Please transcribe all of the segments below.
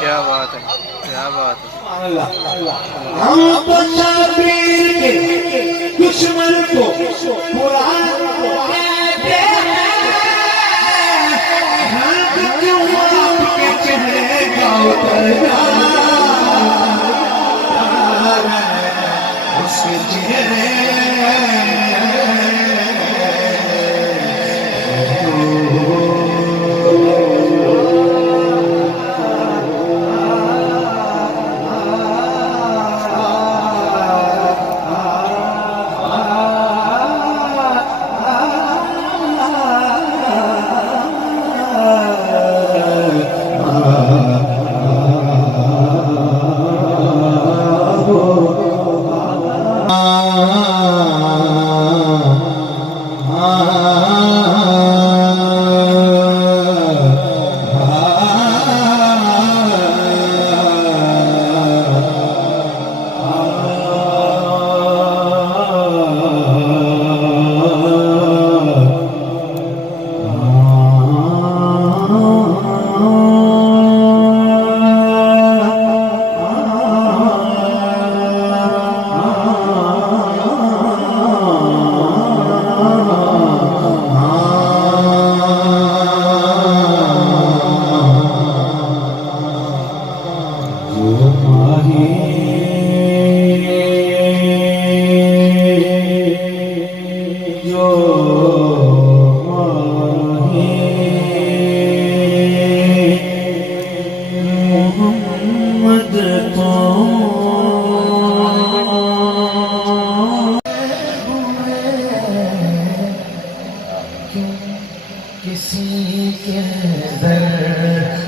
کیا بات ہے، کیا بات ہے. ہم تو شبیر کے دشمن کو قرآن کہتے ہیں. رنگ کیوں آپ کے چہرے کا اتر جاتا ہے اس کے چہرے. کسی کے در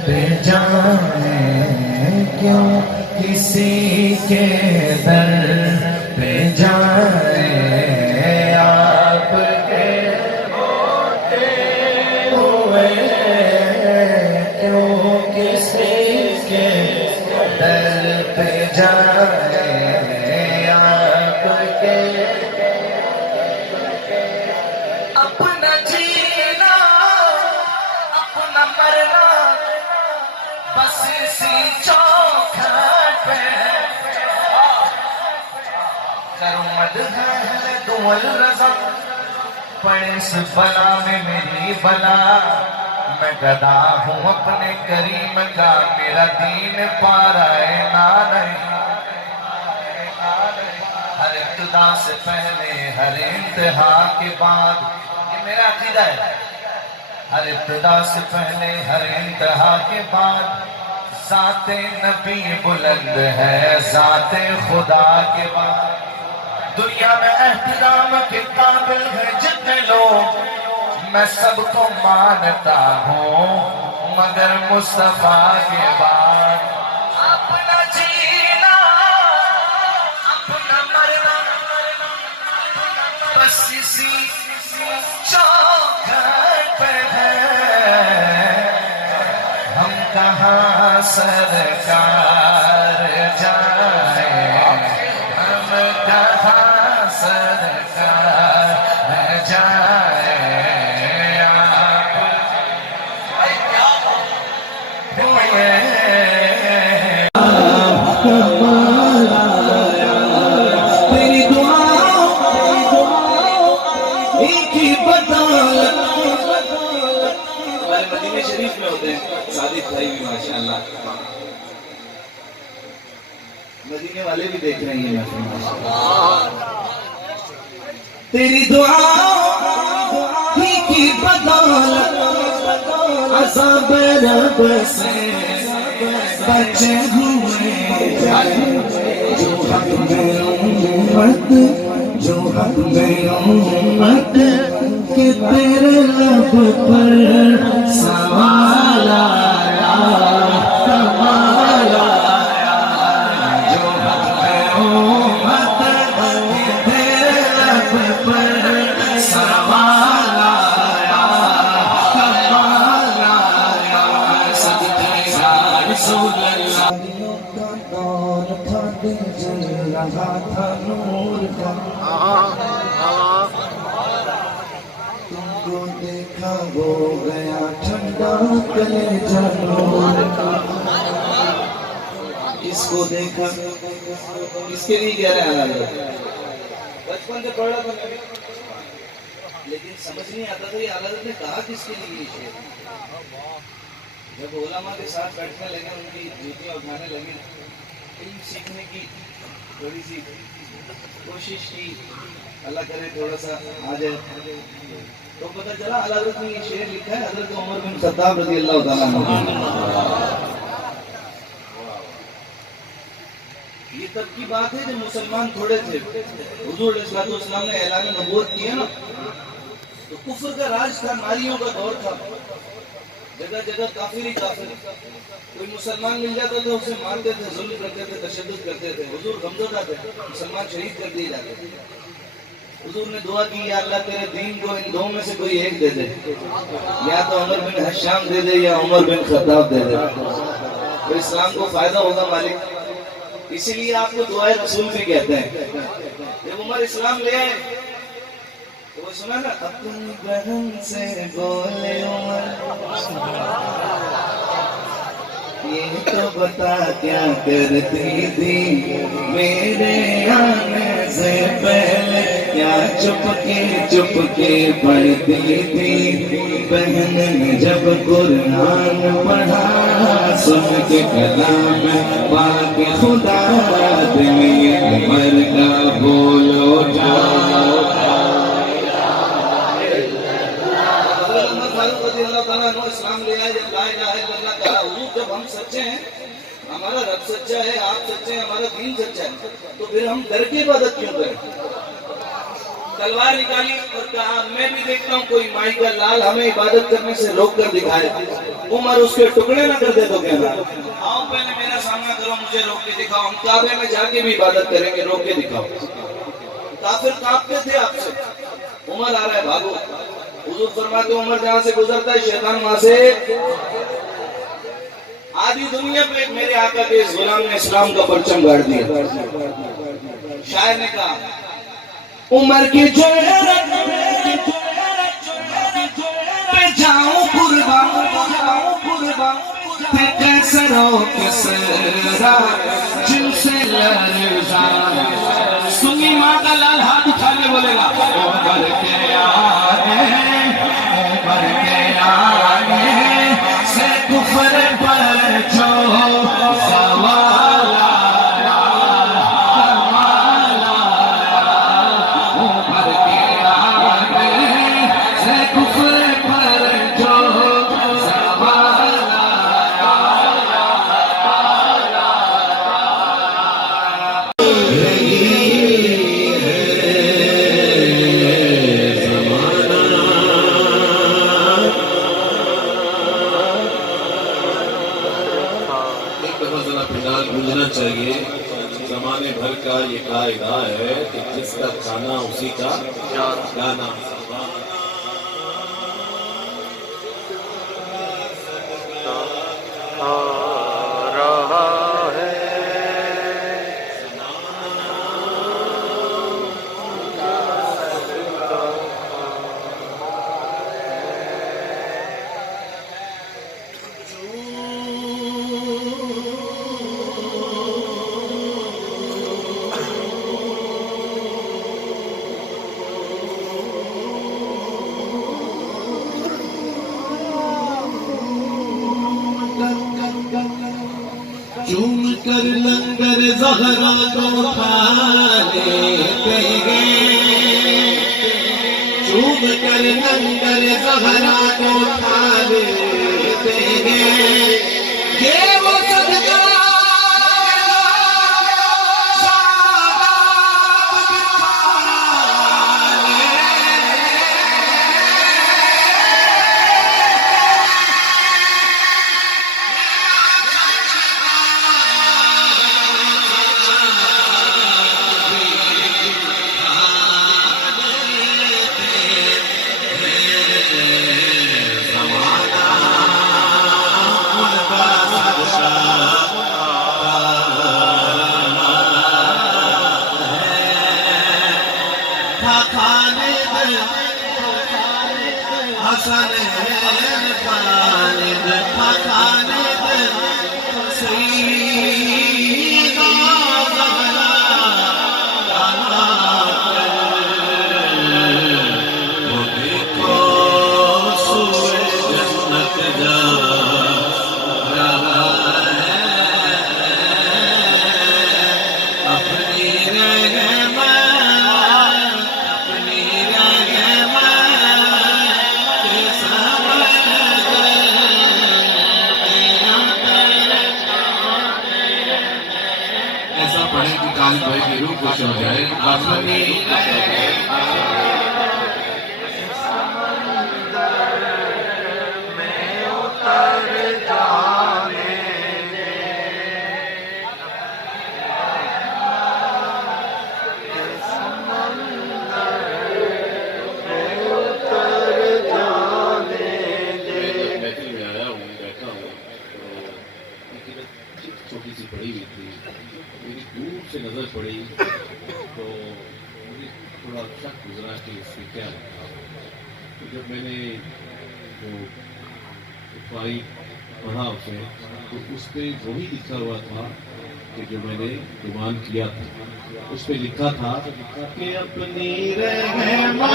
پہ جانے کیوں کسی کے در پہ جانے آپ کے ہوتے ہوئے کیوں کسی کے در پہ جانے آپ کے اپنا جینا اپنا مرنا بس اسی چوکھٹ پہ کروں مدح اہل دول رضا پڑے اس بلا میں میری بلا میں گدا ہوں اپنے کریم کا میرا دین پارائے نہ نہیں ہر ابتدا سے پہلے ہر انتہا کے بعد یہ میرا عقیدہ ہے ہر ابتدا سے پہلے ہر انتہا کے بعد ذات نبی بلند ہے ذات خدا کے بعد دنیا میں احترام کے قابل ہے جتنے لوگ میں سب کو مانتا ہوں مگر مصطفیٰ کے بعد اپنا جینا اپنا مرنا بس اسی چوکھٹ پہ ہے ہم کہاں سرکار جائیں ہم کہاں سرکار جائیں مدینہ شریف میں ہوتے ہیں صادق بھائی بھی ماشاءاللہ مدینے والے بھی دیکھ رہے ہیں تیری دعا ہی کی بدولت عذاب رب سے بچے ہوئے جو حق میں امت جو حق میں امت کہ تیرے لب پر سوال آیا سوال آیا جو حق میں امت کہ تیرے لب پر سوال آیا سوال آیا صدقے یا رسول اللہ کا دور تھا دل جل رہا تھا نور کا تم کو دیکھا ہو گیا ٹھنڈا اس کو دیکھا اس کے لیے کہہ رہے ہیں حضرت بچپن سے پڑھا تھا میں لیکن سمجھ نہیں آتا تھا یہ حضرت نے کہا کس کے لیے یہ شعر جب علماء کے ساتھ بیٹھنے لگے ان کی جوتیاں اٹھانے لگے علم سیکھنے کی تھوڑی سی کوشش کی اللہ کرے تھوڑا سا آ جائے تو پتہ چلا حضرت نے یہ شعر لکھا ہے حضرت عمر بن خطاب رضی اللہ تعالیٰ عنہ یہ تب کی بات ہے جب مسلمان تھوڑے تھے حضور علیہ السلام نے اعلان نبوت کیا نا تو کفر کا راج تھا ناریوں کا دور تھا جگہ جگہ کافر ہی کافر کوئی مسلمان مل جاتا تھا اسے مارتے تھے ظلم کرتے تھے تشدد کرتے تھے حضور غمزدہ تھے مسلمان شہید کر دیے جاتے تھے حضور نے دعا کی یا اللہ تیرے دین کو ان دو میں سے کوئی ایک دے دے یا تو عمر بن حشام دے دے یا عمر بن خطاب دے دے تو اسلام کو فائدہ ہوگا مالک اسی لیے آپ کو دعائے رسول بھی کہتے ہیں جب عمر اسلام لے آئے تو وہ سنا نا اپنی بہن سے بولے عمر یہ تو بتا کیا کرتی تھی میرے آنے سے پہلے کیا چپ کے پڑھتی تھی بہن نے جب قرآن پڑھا سن کے کلام پاک خدا دل عمر کا بولو اسلام لے آئے جب لا الہ الا اللہ کہا حضور جب ہم سچے ہیں ہمارا رب سچا ہے آپ سچے ہیں ہمارا دین سچا ہے تو پھر ہم ڈر کی عبادت کیوں کریں تلوار نکالی اور کہا میں بھی دیکھتا ہوں کوئی مائی کا لال ہمیں عبادت کرنے سے روک کر دکھائے عمر اس کے ٹکڑے نہ کر دے تو کہنا آؤ پہلے میرا سامنا کرو مجھے روک کے دکھاؤ ہم کعبے میں جا کے بھی عبادت کریں گے روک کے دکھاؤ کافر کانپتے تھے آپ سے عمر آ رہا ہے بھاگو حضور فرماتے عمر جہاں سے گزرتا ہے شیطان وہاں سے آدھی دنیا پہ میرے آقا کے اس غلام نے اسلام کا پرچم گاڑ دیا شاعر نے کہا عمر کی جرأت پہ جاؤں قربان پہ کیسا رو کسرا جن سے لرزاں سنی ماں کا لال ہاتھ اٹھا کے بولے گا عمر کے آنے سے کفر پر جو سوال آیا عمر کے آنے سے کفر پر جو سوال چاہیے زمانے بھر کا یہ قاعدہ ہے کہ جس کا کھانا اسی کا گانا چوم کر لنگر زہرا کو کھا لیتے گے چوم کر لنگر زہرا کو کھا لیتے گے یہ وہ صدقہ زمانہ خوش ہو جائے آسمانی چھوٹی سی پڑی ہوئی تھی، میری دور سے نظر پڑی تو مجھے تھوڑا شک گزرا کہ اس سے کیا لگتا. تو جب میں نے وہ پڑھائی پڑھا اسے تو اس پہ وہی لکھا ہوا تھا کہ جو میں نے گمان کیا تھا. اس پہ لکھا تھا کہ اپنی رحمت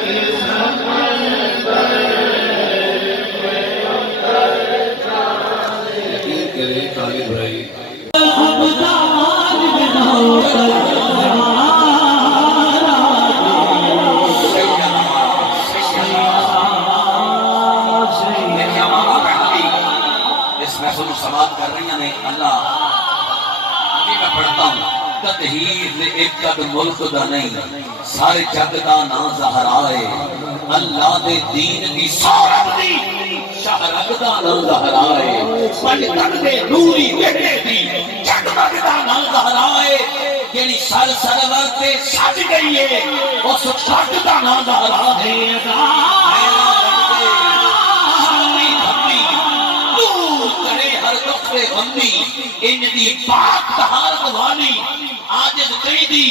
کے سمندر خالد بھائی اس محسوس سماعت کر رہی ہیں اللہ میں پڑھتا ہوں تطہیر نے ایک قد ملک دا نہیں سارے جگ دا نا زہرائے اللہ دے دین دی سورت دی شہرت دا نا زہرائے پنج تک دے نوری ویٹے دی جگ دا نا زہرائے یعنی سر سرور تے سج گئی ہے اس جگ دا نا زہرائے غمی ان دی پاک طہارت والی عاجز قیدی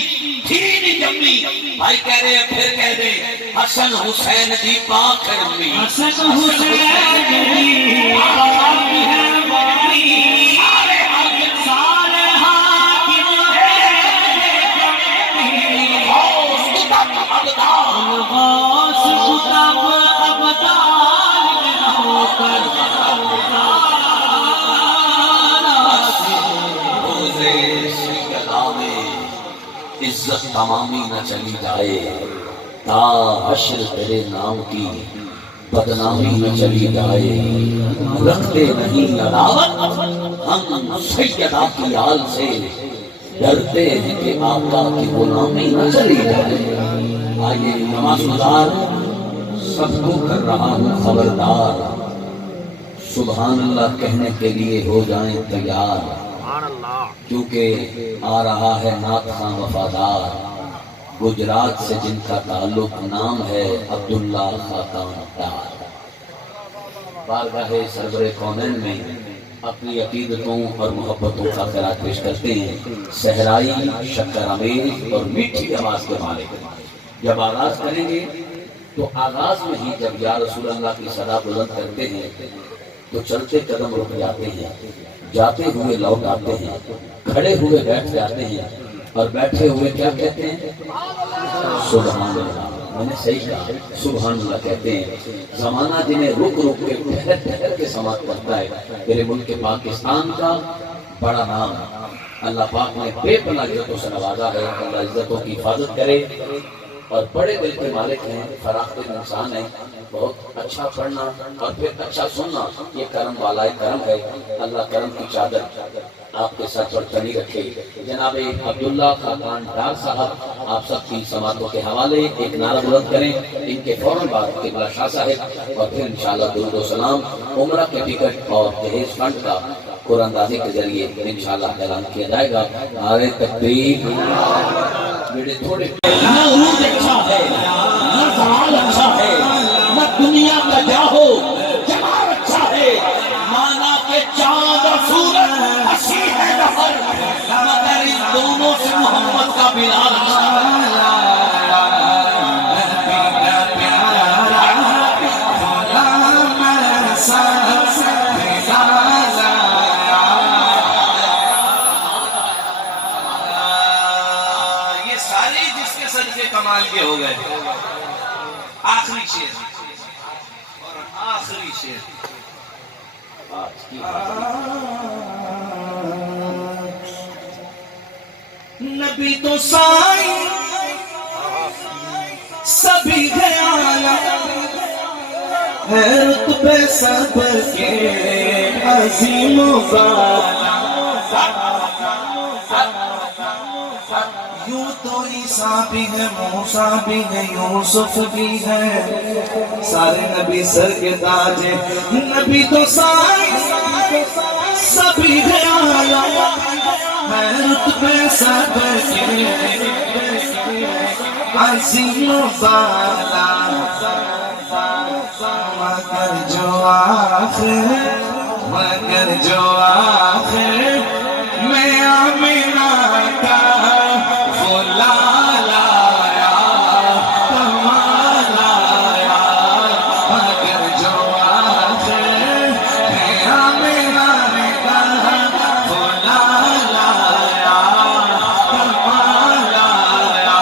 تھی نہیں جمی. بھائی کہہ رہے ہیں پھر کہہ دے حسن حسین دی پاک رمی حسن حسین دی پاک رمی سارے حاکم غوث کتب ابدال میں ہو کر عزت تمامی نہ چلی جائے تا حشر تیرے نام کی بدنامی نہ چلی جائے. رکھتے نہیں عداوت ہم سیدہ کی آل سے ڈرتے ہیں کہ آقا کی غلامی نہ چلی جائے. آئیے نماز گزار سب کو کر رہا ہوں خبردار سبحان اللہ کہنے کے لیے ہو جائیں تیار کیونکہ آ رہا ہے نعت خاں وفادار گجرات سے جن کا تعلق نام ہے عبداللہ خاقان ڈار. بارگاہ سرور کونین میں اپنی عقیدتوں اور محبتوں کا خیرات پیش کرتے ہیں صحرائی شکر امیز اور میٹھی آواز کے مالک. جب آغاز کریں گے تو آغاز میں ہی جب یا رسول اللہ کی صدا بلند کرتے ہیں تو چلتے قدم رک جاتے ہیں جاتے ہوئے لوٹ آتے ہیں کھڑے ہوئے بیٹھ جاتے ہیں اور بیٹھے ہوئے کیا کہتے ہیں سبحان اللہ. میں نے صحیح کہا سبحان اللہ کہتے ہیں. زمانہ جنہیں رک رک کے ٹھہر ٹھہر کے سماعت کرتا ہے میرے ملک پاکستان کا بڑا نام اللہ پاک نے بے پناہ عزتوں سے نوازا ہے. اللہ عزتوں کی حفاظت کرے اور بڑے دل کے مالک ہیں فراخ دل انسان ہیں. بہت اچھا پڑھنا اور پھر اچھا سننا یہ کرم والا کرم ہے. اللہ کرم کی چادر آپ کے سر پر تنی رکھے. جناب عبداللہ خاقان ڈار صاحب آپ سب کی سماعتوں کے حوالے ایک نعرہ بلند کریں. ان کے فوراً بعد قبلہ شاہ صاحب اور پھر انشاءاللہ درود و سلام عمرہ کے ٹکٹ اور جہیز فنڈ کا قرآن اندازی کے ذریعے انشاءاللہ اعلان کیا جائے گا. نعرہ تکبیر. میرے تھوڑے نہ عروج اچھا ہے نہ زوال اچھا ہے نہ دنیا کا جاہو جمال اچھا ہے مانا کہ چاند اور سورج ہنسی ہے نفر مگر ان دونوں سے محمد کا بلال اچھا ہے. کمال کے ہو گئے. آخری شعر اور آخری شعر نبی تو سائی سبھی گیانا ہے رتبے سب کے عظیم و بالا عیسیٰ بھی ہے، موسیٰ بھی ہے، یوسف بھی ہے، سارے نبی سر کے تاج ہیں، نبی تو سارے سبھی ہے آیا ہے رتبے سب کے عظیم و بالا، مگر جو آخر میں آمینہ کا وہ لالا آیا کمال آیا، مگر جو آخر میں آمینہ کا وہ لالا آیا کمال آیا،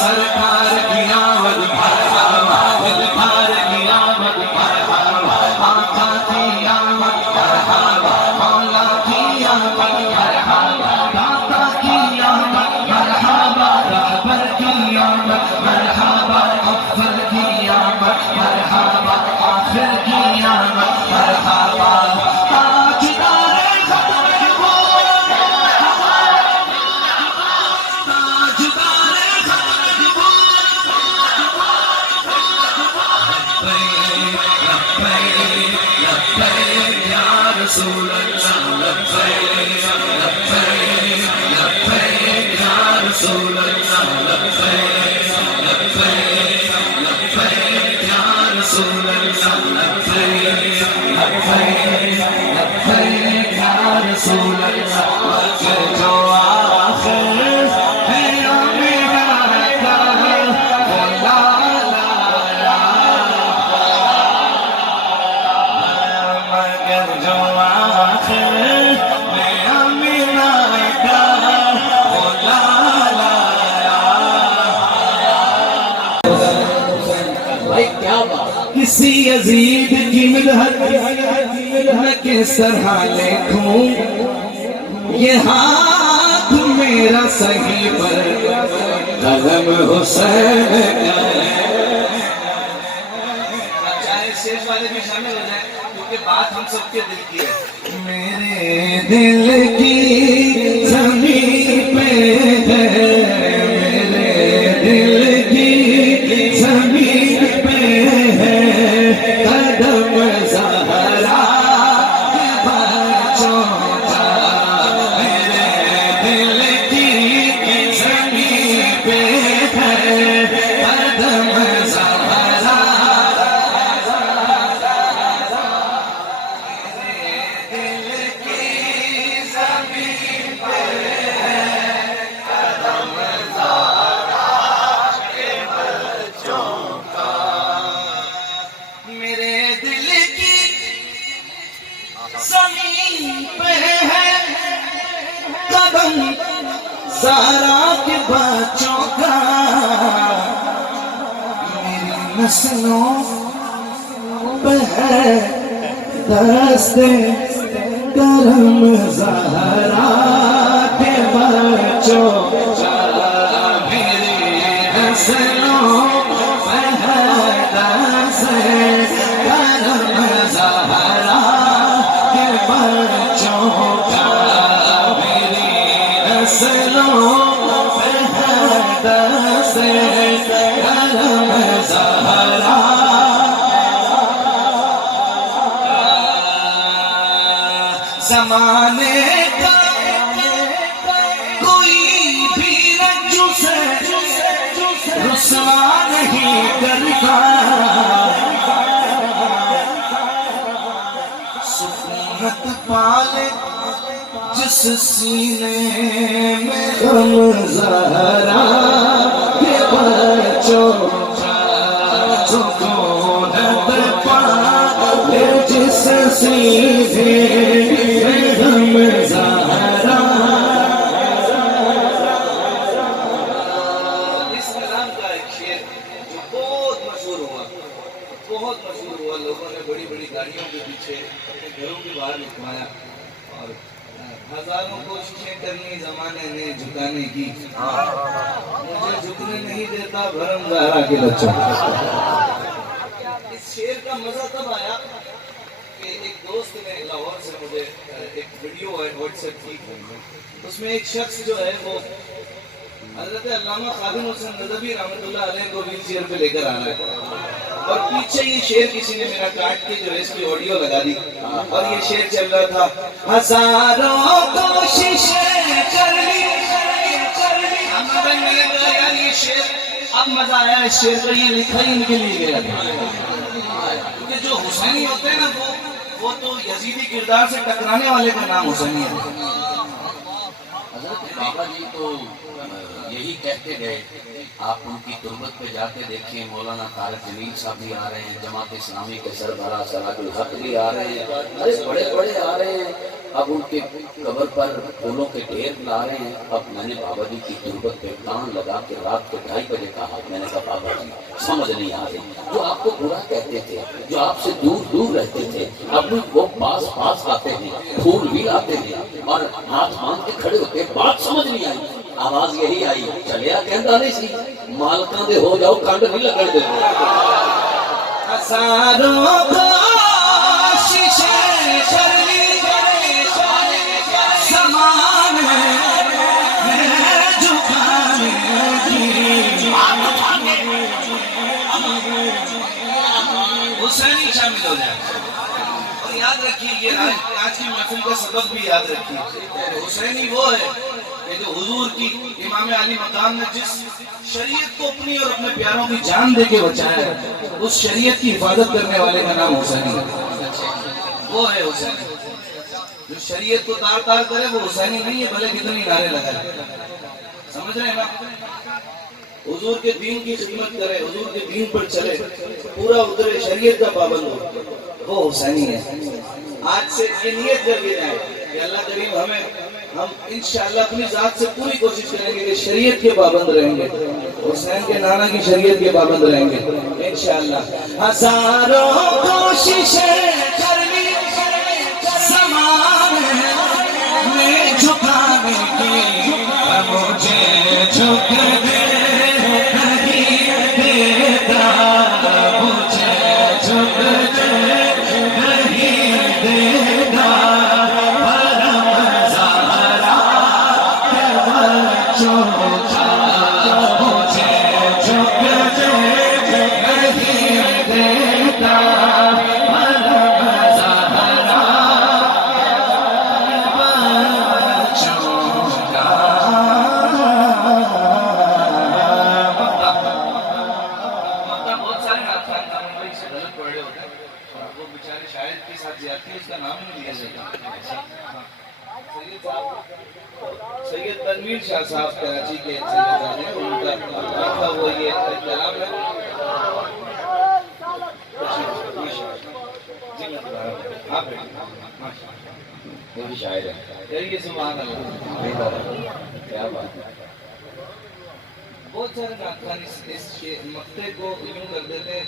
سرکار کی آمد مرحبا، دلدار کی آمد مرحبا، آقا کی آمد مرحبا، مولا کی آمد مرحبا، داتا کی آمد مرحبا، رہبر کی آمد مرحبا، افضل کی آمد مرحبا، آخر کی آمد مرحبا، تاجدار ختم نبوت، تاجدار ختم نبوت، لبیک لبیک یا رسول اللہ، لبیک لبیک لبیک یا رسول اللہ، لبیک لبیک لبیک یا رسول اللہ، لبیک لبیک لبیک یا رسول اللہ، کہ جو آخر ہے آمینہ کا وہ لالا آیا، مگر جو آخر میں آمینہ کا وہ لالا بھائی کیا بات، کسی عزیز کی مدحت میں کس طرح لکھوں، یہ ہاتھ میرا صحیح پر قلم حسین کا ہے، چاہے شیخ والے بھی شامل ہو جائیں کیونکہ بات ہم سب کے دل کی ہے، میرے دل کی زمین پہ ہے، میرے دل کی زمین پہ ہے قدم زہرا کے بچوں کا، میرے دل کی زمین پہ ہے قدم زہرا، میرے دل کی زمین پہ ہے قدم زہرا کے بچوں کا، میرے دل کی زمین پہ ہے قدم زہرا کے بچوں کا، میری نسلوں پہ ہے دست کرم زہرا کے بچوں کا، میری نسلوں پہ ہے دست کرم زہرا کے بچوں کا، میری نسلوں پہ ہے دست کرم زہرا، زمانے کا کوئی بھی رنج سے رسوا نہیں کرتا، سکونت پالے جس سینے میں غم زہرا کے بچوں کا، سکونت پالے جس سینے میں غم زہرا، اس کلام کا ایک شعر جو بہت مشہور ہوا، لوگوں نے بڑی بڑی گاڑیوں کے پیچھے اپنے گھروں کے باہر لکھوایا، اور ہزاروں کوششیں کرنی زمانے نے جھکانے کی، مجھے جھکنے نہیں دیتا بھرم زہرا کے بچوں۔ اس شعر کا مزہ تب آیا کہ ایک دوست نے لاہور سے مجھے ایک ویڈیو واٹس ایپ کی، اس میں ایک شخص جو ہے وہ حضرت علامہ خادم حسین ندوی رحمۃ اللہ علیہ کو ویل چیئر پہ لے کر آنا ہے، اور پیچھے یہ شعر کسی نے میرا کاٹ کے جو ہے اس کی آڈیو لگا دی، اور یہ شعر چل رہا تھا، ہزاروں کوششیں کر لی، میں نے کہا یار یہ شعر اب مزہ آیا اس شعر کو، یہ لکھا ہی ان کے لیے گیا تھا، کیونکہ جو حسینی ہوتے ہیں نا وہ تو یزیدی کردار سے ٹکرانے والے کا نام حسینی ہے۔ حضرت بابا جی تو یہی کہتے گئے، آپ ان کی تربت پہ جا کے دیکھیں، مولانا طارق جمیل صاحب بھی آ رہے ہیں، جماعت اسلامی کے سربراہ سراج الحق بھی آ رہے ہیں، ارے بڑے بڑے آ رہے ہیں، اب ان کے قبر پر پھولوں کے ڈھیر لا رہے ہیں۔ اب میں نے بابا جی کی تربت پہ کان لگا کے رات کے 2:30 بجے کہا، میں نے کہا بابا جی سمجھ نہیں آ رہی، جو آپ کو برا کہتے تھے، جو آپ سے دور دور رہتے تھے، اب وہ پاس پاس آتے ہیں، پھول بھی آتے ہیں اور ہاتھ باندھ کے کھڑے ہوتے ہیں، بات سمجھ نہیں آئی، آواز یہی آئی، چلیا کہندا نہیں سی مالکاں دے ہو جاؤ کنڈ نہیں لگن دے۔ ہزاروں کوششیں کر لی، زمانے میں جھکانے کی، حسینی شامل ہو جائے، اور یاد رکھیے یہ آج کی محفل کا سبق بھی یاد رکھیے، حسینی وہ ہے کہ جو حضور کی امام علی مقام نے جس شریعت کو اپنی اور اپنے پیاروں کی جان دے کے بچایا ہے، اس شریعت کی حفاظت کرنے والے کا نام حسینی ہے، وہ ہے حسینی۔ جو شریعت کو تار تار کرے وہ حسینی نہیں ہے، بھلے کتنی نعرے لگائے، سمجھ رہے ہیں نا؟ حضور کے دین کی خدمت کرے، حضور کے دین پر چلے، پورا اترے، شریعت کا پابند ہو، وہ حسینی ہے۔ آج سے یہ نیت کر کے جائیں کہ اللہ کریم ہم انشاءاللہ اپنی ذات سے پوری کوشش کریں گے کہ شریعت کے پابند رہیں گے، حسین کے نانا کی شریعت کے پابند رہیں گے انشاءاللہ۔ ہزاروں کوششیں کر لی، زمانے میں جھکانے کی، مجھے جھک سید تنویر شاہ صاحب کراچی کے سید ہیں، ان کا لکھا ہوا یہ کلام ہے۔ آپ بھی شاعر ہے، کہیے سبحان اللہ، کیا بات ہے۔ بہت سارے ناخوان اس مقطع کو یوں کر دیتے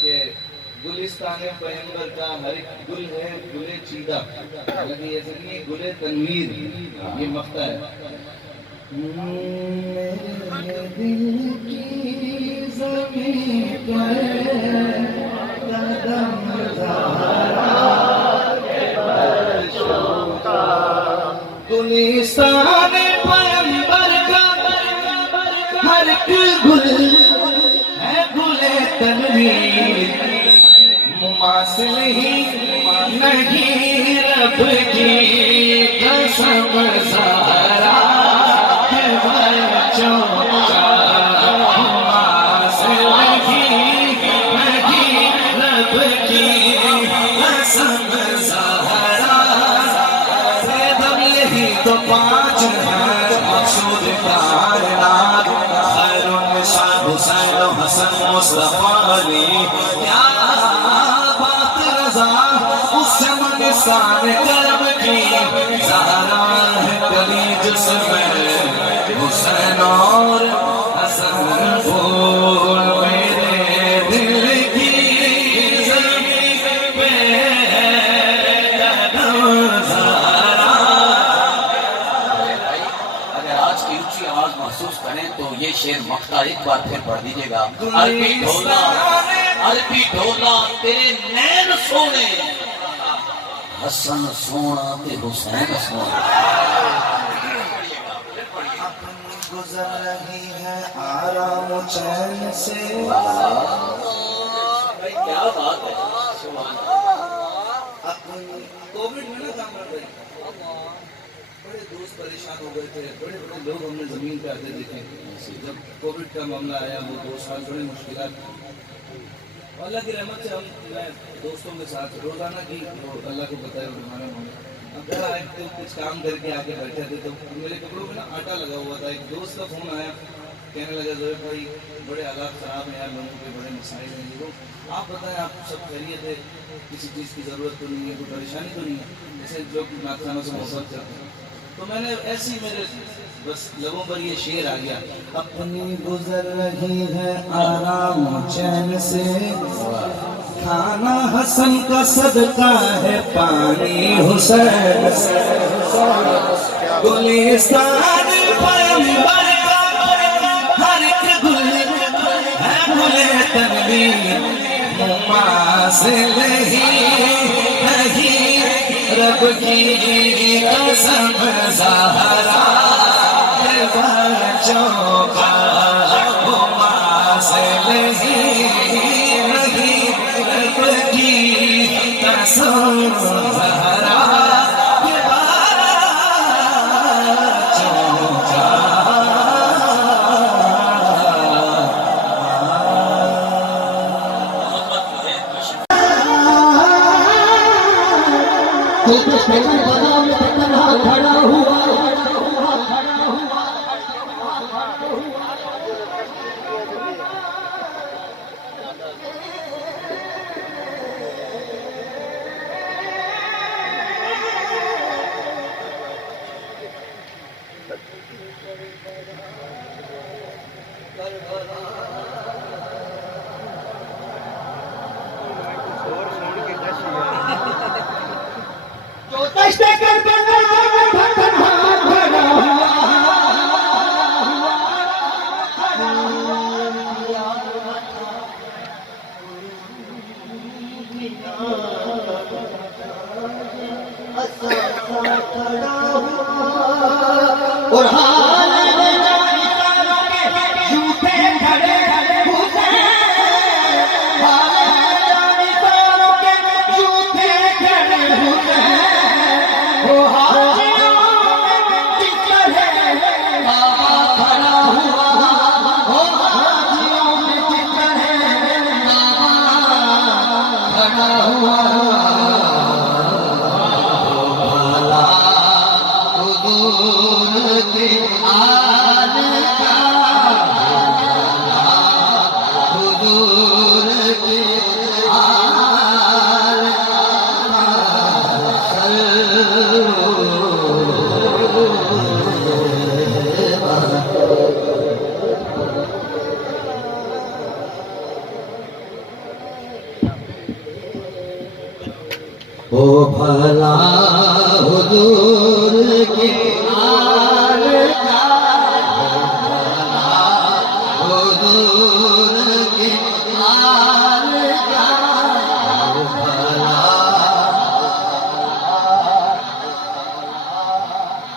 کہ گلستان پیغمبر کا ہر ایک گل ہے گلے چیدہ، حالانکہ یہ ایسا نہیں ہے، گلے تنویر یہ مقطع ہے۔ میرے دل کی زمین پر قدم زہرا کے برچوں کا، گلستان پیغمبر کا ہر ایک گل ہے گلے تنویر، مماثل ہی نہیں رب کی قسم زہرا کے بچوں کا، مماثل ہی نہیں رب کی قسم زہرا، دم یہی تو 5 ہیں مقصود کائنات، خیر النساء حسین و حسن مصطفیٰ علی، کیا بات رضا اس سے منسان کرم کی، زہرا ہے کلی جس میں حسین اور حسن، پھول میرے دل کی زمین پہ قدم زہرا۔ اگر آج کی اونچی آواز محسوس کریں تو یہ شعر مقطع ایک بار پھر پڑھ دیجیے گا۔ عربی ڈھولا، عربی ڈھولا تیرے نین سونے، حسن سونا تے حسین سونا۔ گزر رہی ہے آرام و چین سے. کیا بات ہے. کووڈ میں نا کام کر رہے بڑے دوست پریشان ہو گئے تھے. بڑے بڑے لوگ ہم نے زمین پہ آتے دیکھے. جب کووڈ کا معاملہ آیا وہ 2 سال بڑے مشکلات. اللہ کی رحمت سے میں دوستوں کے ساتھ روزانہ کی اللہ کو بتایا ہمارا معاملہ. اب گھر آئے تو کچھ کام کر کے آ کے بیٹھے تھے تو میرے کپڑوں میں نا آٹا لگا ہوا تھا. ایک دوست کا فون آیا, کہنے لگا زہیر بھائی بڑے حالات خراب ہیں یار, لوگوں کے بڑے مسائل ہیں. وہ آپ بتائیں آپ سب خیریت ہے, کسی چیز کی ضرورت تو نہیں ہے, کوئی پریشانی تو نہیں ہے, جیسے جو ناخوانوں سے محبت کرتے ہیں. تو میں نے ایسے ہی میرے بس لبوں پر یہ شعر آ گیا. اپنی گزر رہی ہے آرام و چین سے, کھانا حسن کا صدقہ ہے پانی حسین سے, گلستان پیغمبر کا ہر ایک گل ہے گل تنویر, سے نہیں رب کی قسم زہرا بچوں کا سے نہیں رب کی قسم زہرا کھڑا ہوا. اور بھلا حضور کی آل کا, حضور کی آل کا بھلا.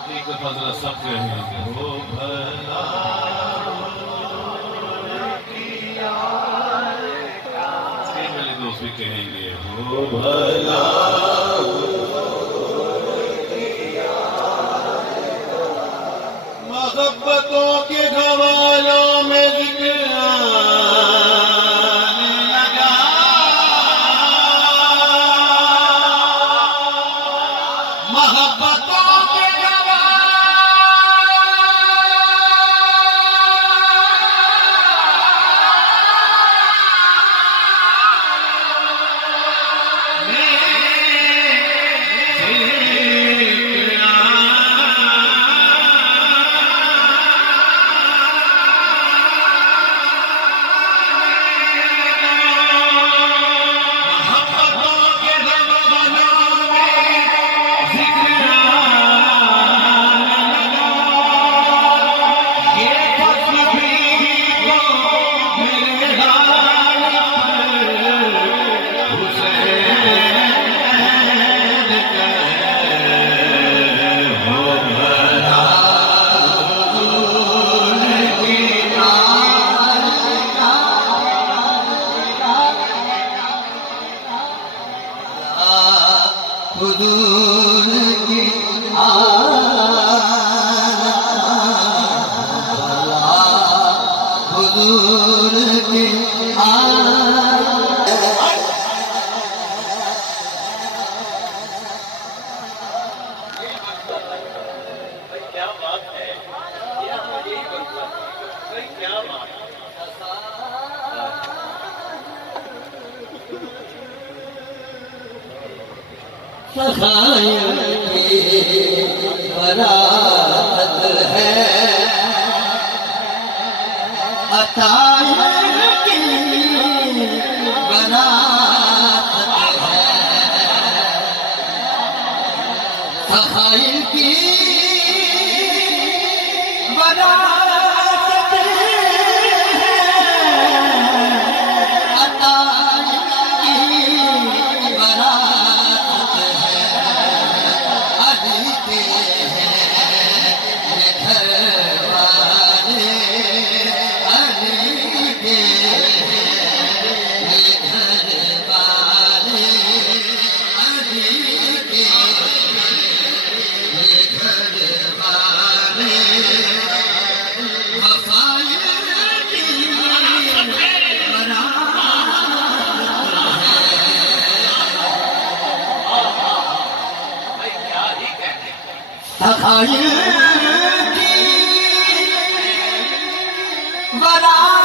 ایک دفعہ ذرا سب کہیں وہ بھلا میرے دوست بھی کہیں گے وہ بھلا محبتوں کے گوالوں میں ذکر آنے لگا, محبتوں کے ذکر حضور کی حضور کی سخائر کی برات ہے عطائر کی برات ہے سخائر کی برات ہے عطائر کی برات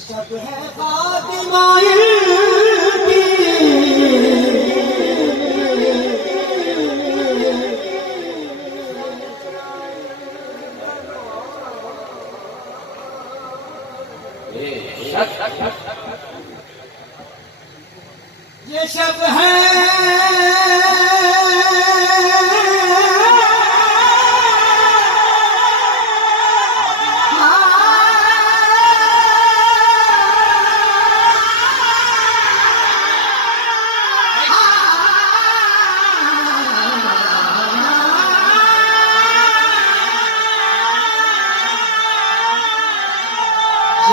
سب ہے خاتمائے یہ شب ہے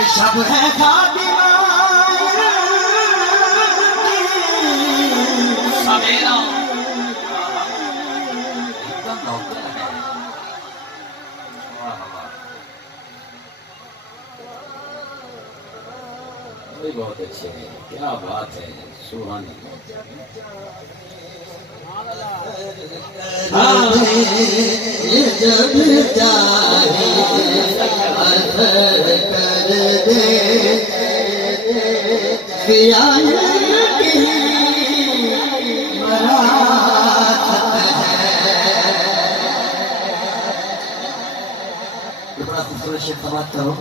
شب ہے بہت اچھے ہیں، کیا بات ہے، سبحان جب چاہے اثر کر دے خیال کی برات ہے بڑا خوبصورت شیخ بات کرو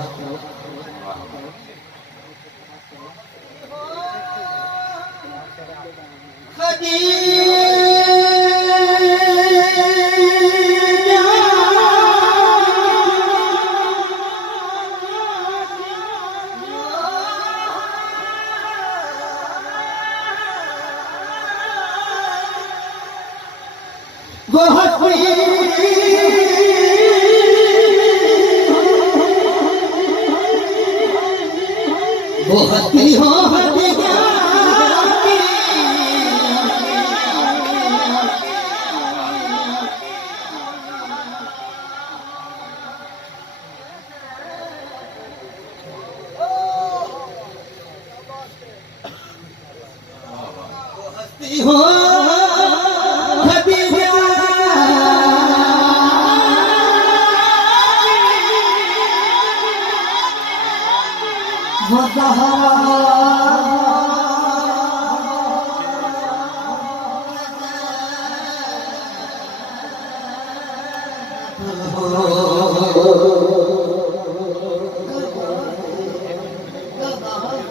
بہت ہی ہو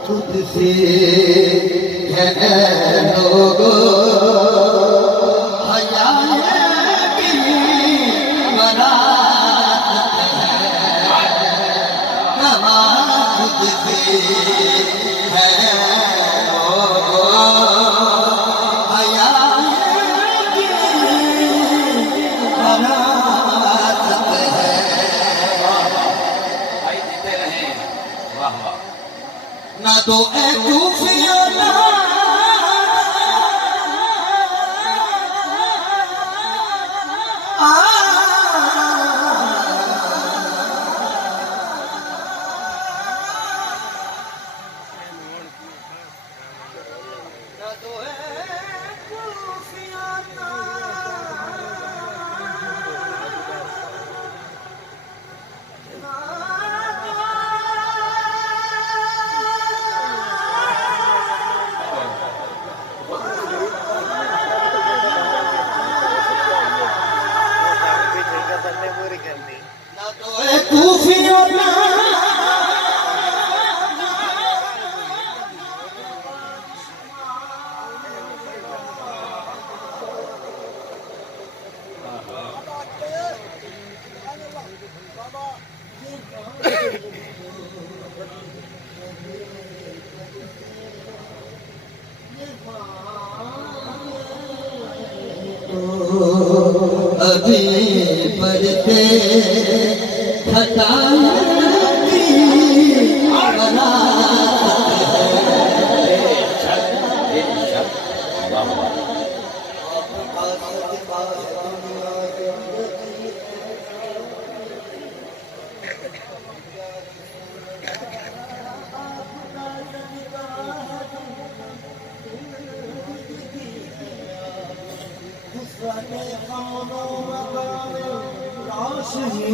خود سے ہے لوگو حیا کی ورات ہے نما خود سے ہے لوگو حیا کی ورات ہے بھائی جیتے رہیں واہ واہ نہ تو اے کوفیوں نہ کوفیوں نہ ابھی پڑھتے ہٹانے کی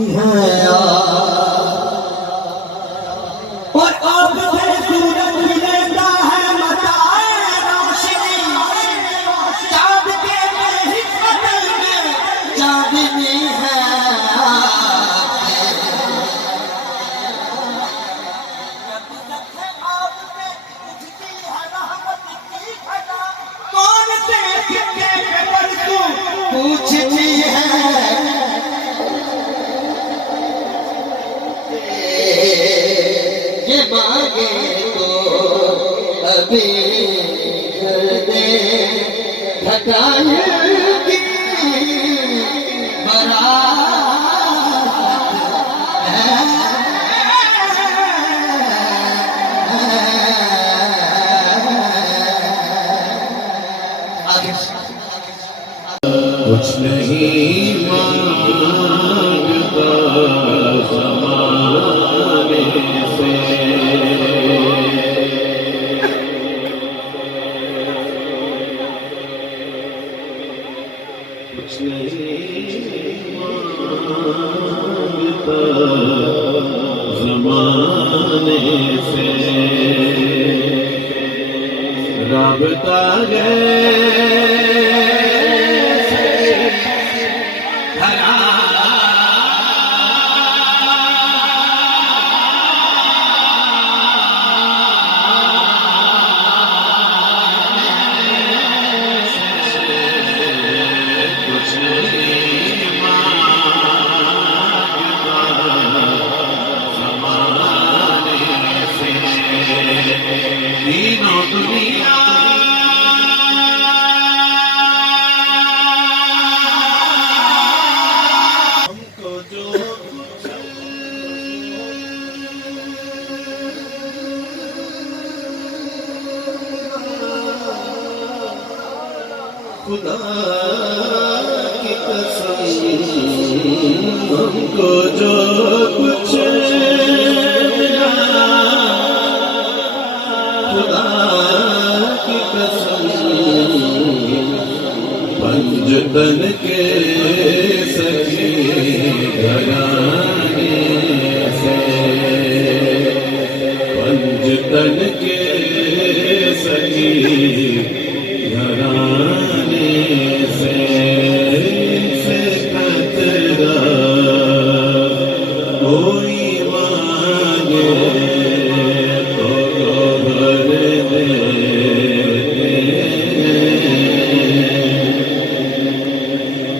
ہے اور آپ سے سورج ملتا ہے متائے روشنی چاند کے حکمت میں چاندنی ہے کون سے کتنے پیپر کو پوچھتی ہے یہ مانگے تو ابھی کر دے ہٹانے کی کچھ نہیں مانگتا زمانے سے کچھ نہیں مانگتا زمانے سے رابطہ خدا کی قسم ہم کو جو کچھ ملا خدا کی قسم پنجتن کے سخی گھرانے سے پنج تن کے سکی گھرانے سے خطرہ کوئی مانگے تو گوہر دے.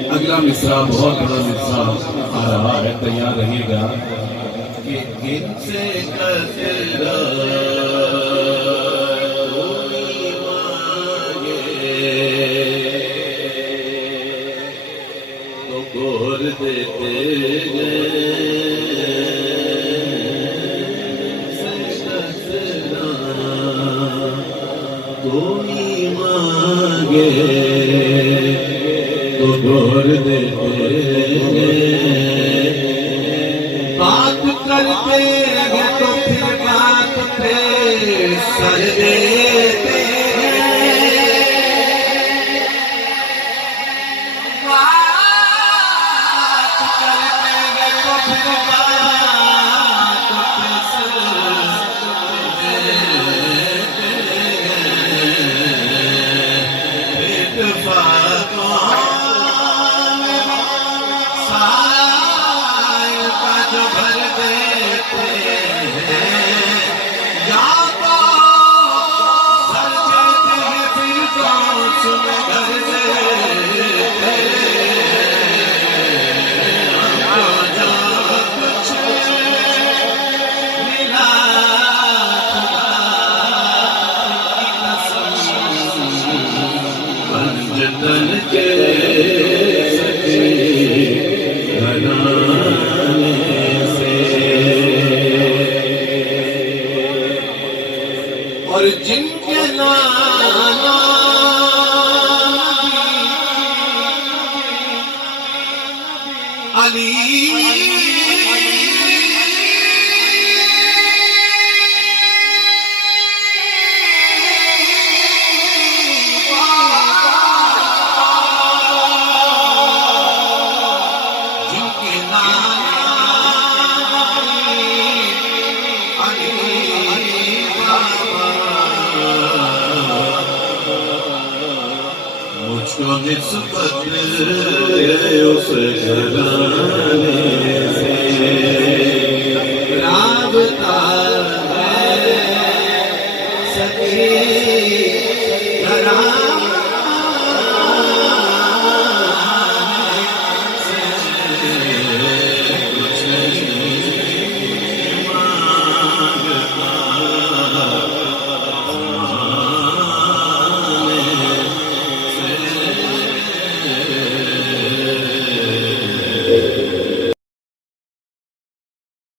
اگلا مصرع بہت بڑا مصرع آ رہا ہے، تیار رہیے گا. کہ ان سے خطرہ کوئی مانگے تو گور دیتے گئے. کوئی مانگے تو گور دیتے گئے. بات کرتے ہیں تو پھر بات پہ سر دیتے ہیں. بات کرتے ہیں تو پھر بات پہ سر دیتے ہیں. اتفاقوں جو بھر دیتے ہیں یا تو سر دیتے ہیں پھر دوست میں گھر دیتے ہم کو جو کچھ ملا خدا کی قسم پنجتن کے سکی گھرانے اور جن کے نام علی جن کے نام علی مجھ کو نسبت اس گھرانے سے رابطہ ہے سکی گھرانے